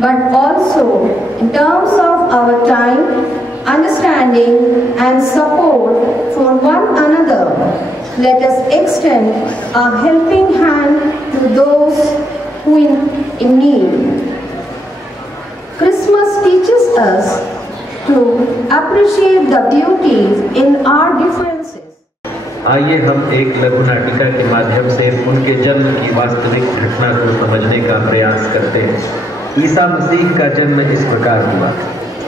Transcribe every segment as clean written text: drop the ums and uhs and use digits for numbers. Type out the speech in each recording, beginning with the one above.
but also in terms of our time, understanding and support for one another. Let us extend a helping hand to those who in need. Christmas teaches us to appreciate the beauties in our differences. आइए हम एक लघु नाटिका के माध्यम से उनके जन्म की वास्तविक घटना को समझने का प्रयास करते हैं। ईसा मसीह का जन्म इस प्रकार हुआ।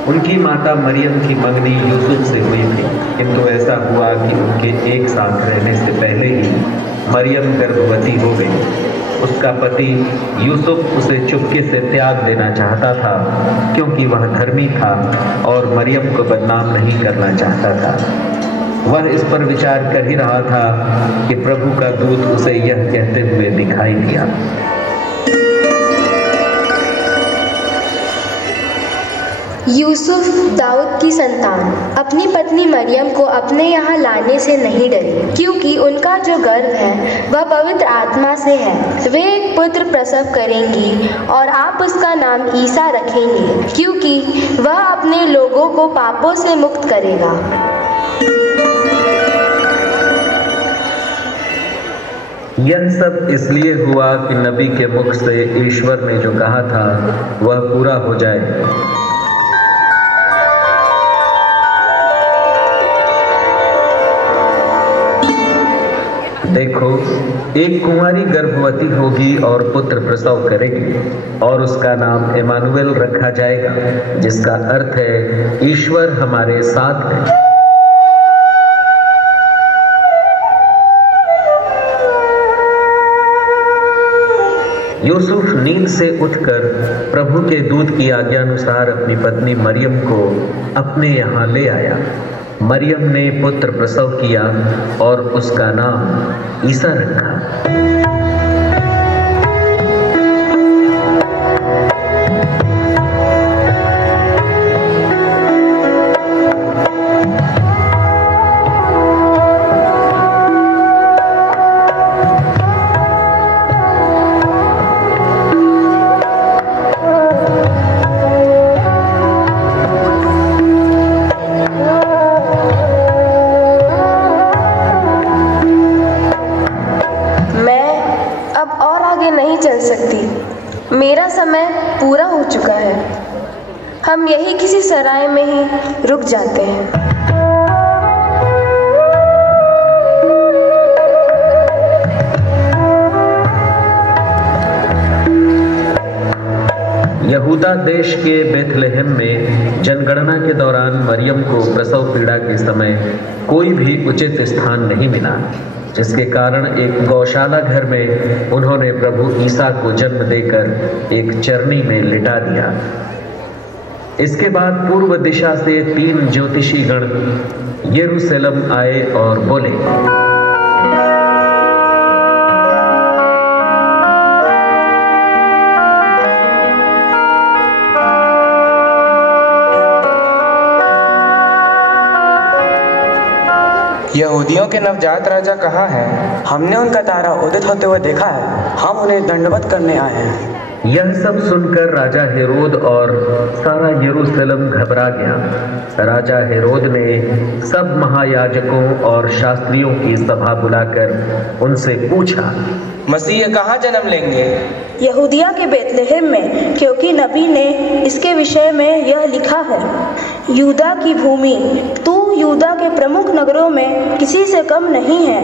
उनकी माता मरियम की मंगनी यूसुफ से हुई थी, किंतु ऐसा हुआ कि उनके एक साथ रहने से पहले ही मरियम गर्भवती हो गई। उसका पति यूसुफ उसे चुपके से त्याग देना चाहता था, क्योंकि वह धर्मी था और मरियम को बदनाम नहीं करना चाहता था। वह इस पर विचार कर ही रहा था कि प्रभु का दूत उसे यह कहते हुए दिखाई दिया। यूसुफ दाऊद की संतान अपनी पत्नी मरियम को अपने यहाँ लाने से नहीं डरे, क्योंकि उनका जो गर्भ है वह पवित्र आत्मा से है। वे एक पुत्र प्रसव करेंगी और आप उसका नाम ईसा रखेंगे, क्योंकि वह अपने लोगों को पापों से मुक्त करेगा। यह सब इसलिए हुआ कि नबी के मुख से ईश्वर ने जो कहा था वह पूरा हो जाए। देखो, एक कुंवारी गर्भवती होगी और पुत्र प्रसव करेगी और उसका नाम इमानुएल रखा जाएगा, जिसका अर्थ है ईश्वर हमारे साथ है। यूसुफ नींद से उठकर प्रभु के दूत की आज्ञानुसार अपनी पत्नी मरियम को अपने यहाँ ले आया। मरियम ने पुत्र प्रसव किया और उसका नाम ईसा रखा। मेरा समय पूरा हो चुका है। हम यही किसी सराय में ही रुक जाते हैं। यहूदा देश के बेथलेहम में जनगणना के दौरान मरियम को प्रसव पीड़ा के समय कोई भी उचित स्थान नहीं मिला, जिसके कारण एक गौशाला घर में उन्होंने प्रभु ईसा को जन्म देकर एक चरनी में लिटा दिया। इसके बाद पूर्व दिशा से 3 ज्योतिषी गण यरूशलेम आए और बोले, यहूदियों के नवजात राजा कहाँ हैं? हमने उनका तारा उदित होते हुए देखा है। हम उन्हें दंडवत करने आए हैं। यह सब सुनकर राजा हेरोद और सारा यरूशलेम घबरा गया। राजा हेरोद ने सब महायाजकों और शास्त्रियों की सभा बुलाकर उनसे पूछा, मसीह कहाँ जन्म लेंगे? यहूदिया के बेथलेहम में, क्योंकि नबी ने इसके विषय में यह लिखा है, यूदा की भूमि, तू यूदा के प्रमुख नगरों में किसी से कम नहीं है,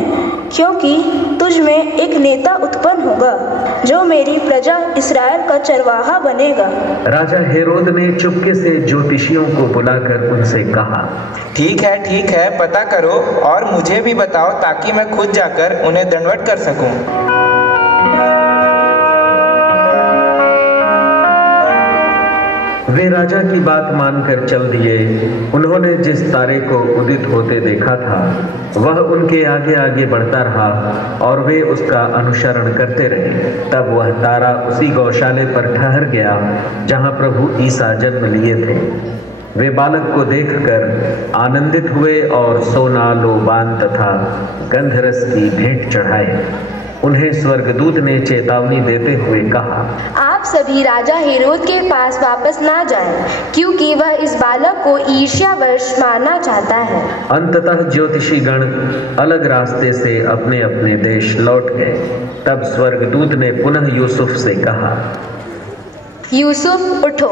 क्योंकि तुझ में एक नेता उत्पन्न होगा जो मेरी प्रजा इस्राएल का चरवाहा बनेगा। राजा हेरोद ने चुपके से ज्योतिषियों को बुलाकर उनसे कहा, ठीक है, पता करो और मुझे भी बताओ, ताकि मैं खुद जाकर उन्हें दंडवत कर सकूं। वे राजा की बात मानकर चल दिए। उन्होंने जिस तारे को उदित होते देखा था वह उनके आगे आगे बढ़ता रहा और वे उसका अनुसरण करते रहे। तब वह तारा उसी गौशाले पर ठहर गया जहां प्रभु ईसा जन्म लिए थे। वे बालक को देखकर आनंदित हुए और सोना, लोबान तथा गंधरस की भेंट चढ़ाए। उन्हें स्वर्गदूत ने चेतावनी देते हुए कहा, आप सभी राजा हेरोद के पास वापस ना जाएं, क्योंकि वह इस बालक को ईर्ष्यावश मारना चाहता है। अंततः ज्योतिषी गण अलग रास्ते से अपने अपने देश लौट गए। तब स्वर्गदूत ने पुनः यूसुफ से कहा, यूसुफ उठो,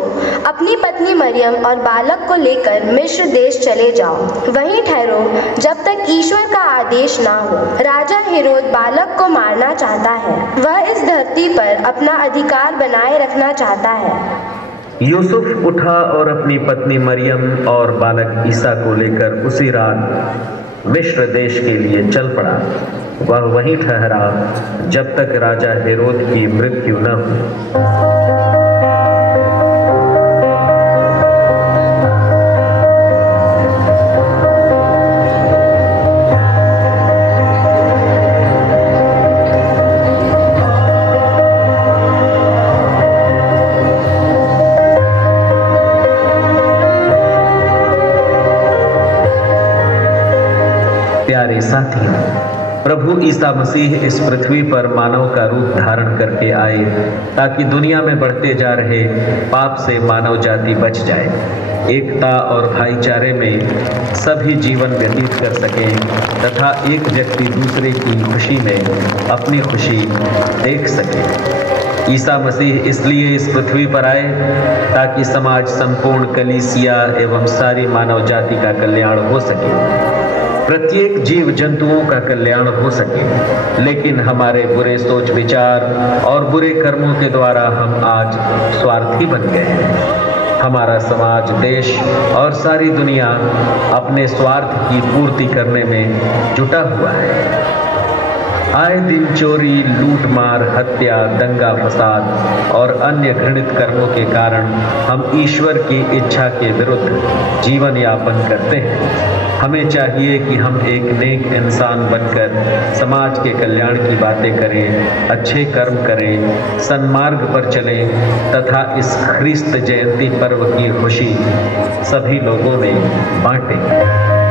अपनी पत्नी मरियम और बालक को लेकर मिस्र देश चले जाओ, वहीं ठहरो जब तक ईश्वर का आदेश ना हो। राजा हेरोद बालक को मारना चाहता है, वह इस धरती पर अपना अधिकार बनाए रखना चाहता है। यूसुफ उठा और अपनी पत्नी मरियम और बालक ईसा को लेकर उसी रात मिस्र देश के लिए चल पड़ा। वह वहीं ठहरा जब तक राजा हेरोद की मृत्यु न हो। प्यारे साथी, प्रभु ईसा मसीह इस पृथ्वी पर मानव का रूप धारण करके आए ताकि दुनिया में बढ़ते जा रहे पाप से मानव जाति बच जाए, एकता और भाईचारे में सभी जीवन व्यतीत कर सकें तथा एक व्यक्ति दूसरे की खुशी में अपनी खुशी देख सके। ईसा मसीह इसलिए इस पृथ्वी पर आए ताकि समाज, संपूर्ण कलीसिया एवं सारी मानव जाति का कल्याण हो सके, प्रत्येक जीव जंतुओं का कल्याण हो सके। लेकिन हमारे बुरे सोच विचार और बुरे कर्मों के द्वारा हम आज स्वार्थी बन गए हैं। हमारा समाज, देश और सारी दुनिया अपने स्वार्थ की पूर्ति करने में जुटा हुआ है। आए दिन चोरी, लूट मार, हत्या, दंगा फसाद और अन्य घृणित कर्मों के कारण हम ईश्वर की इच्छा के विरुद्ध जीवन यापन करते हैं। हमें चाहिए कि हम एक नेक इंसान बनकर समाज के कल्याण की बातें करें, अच्छे कर्म करें, सन्मार्ग पर चलें तथा इस ख्रिस्त जयंती पर्व की खुशी सभी लोगों में बांटें।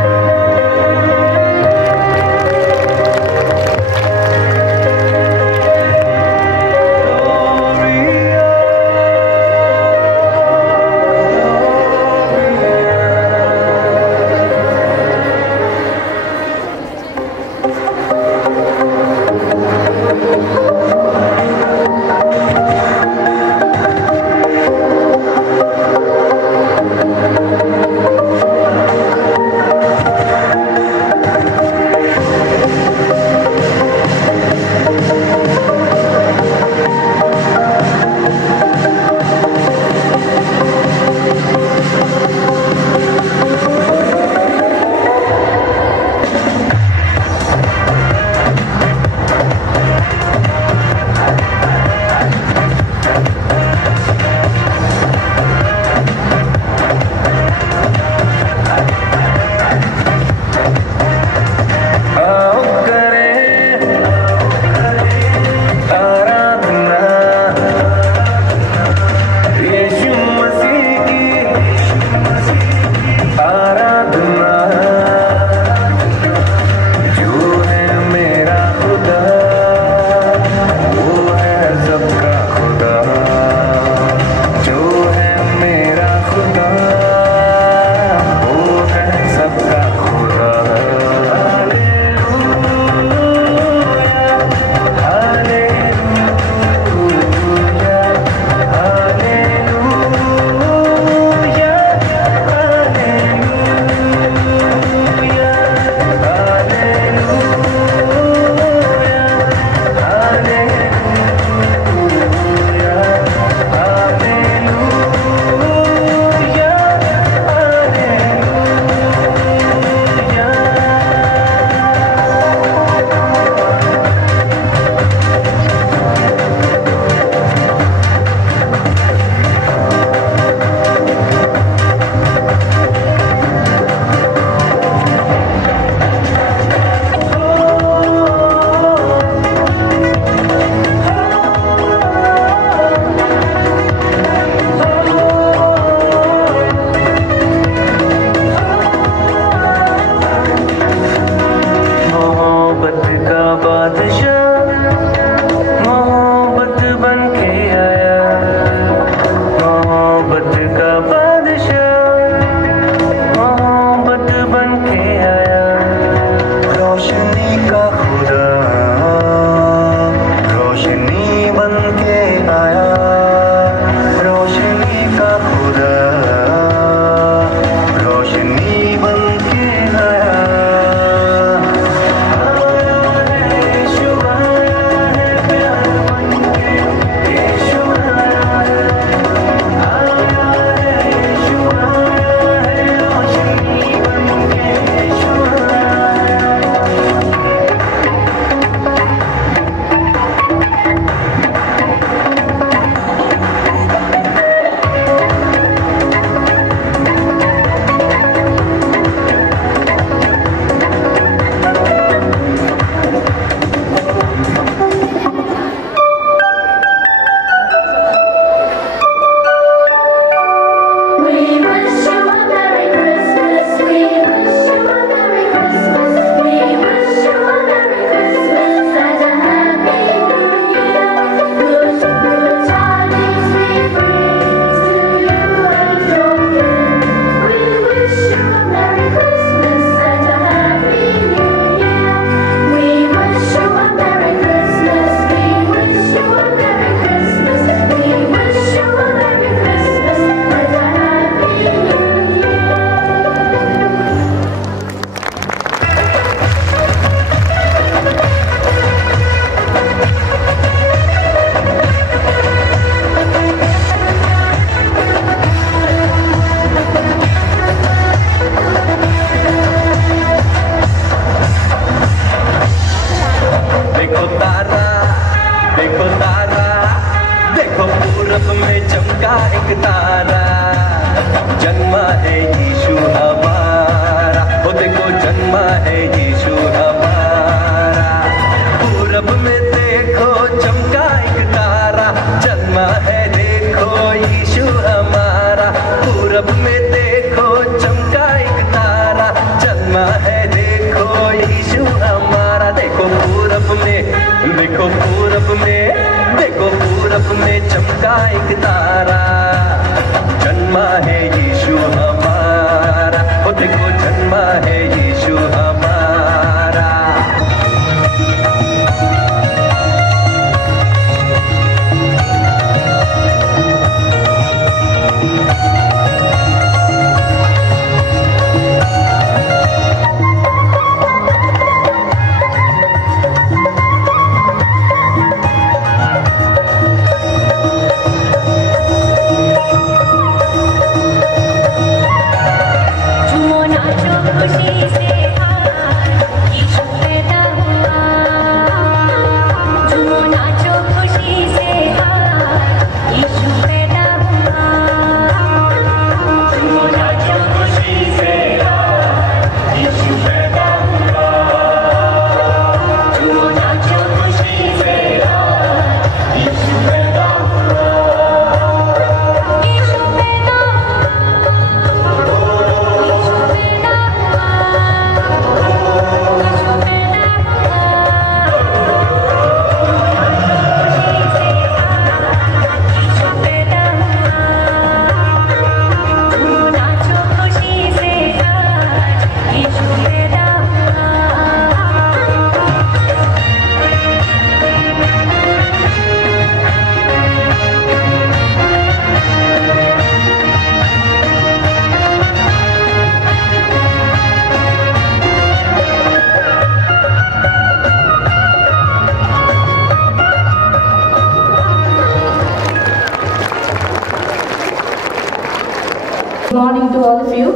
Good morning to all of you.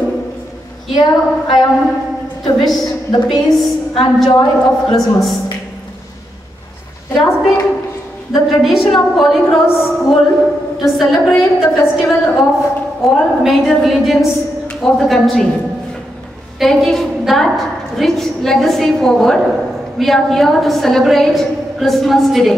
Here I am to wish the peace and joy of Christmas. It has been the tradition of Holy Cross School to celebrate the festival of all major religions of the country. Taking that rich legacy forward, we are here to celebrate Christmas today.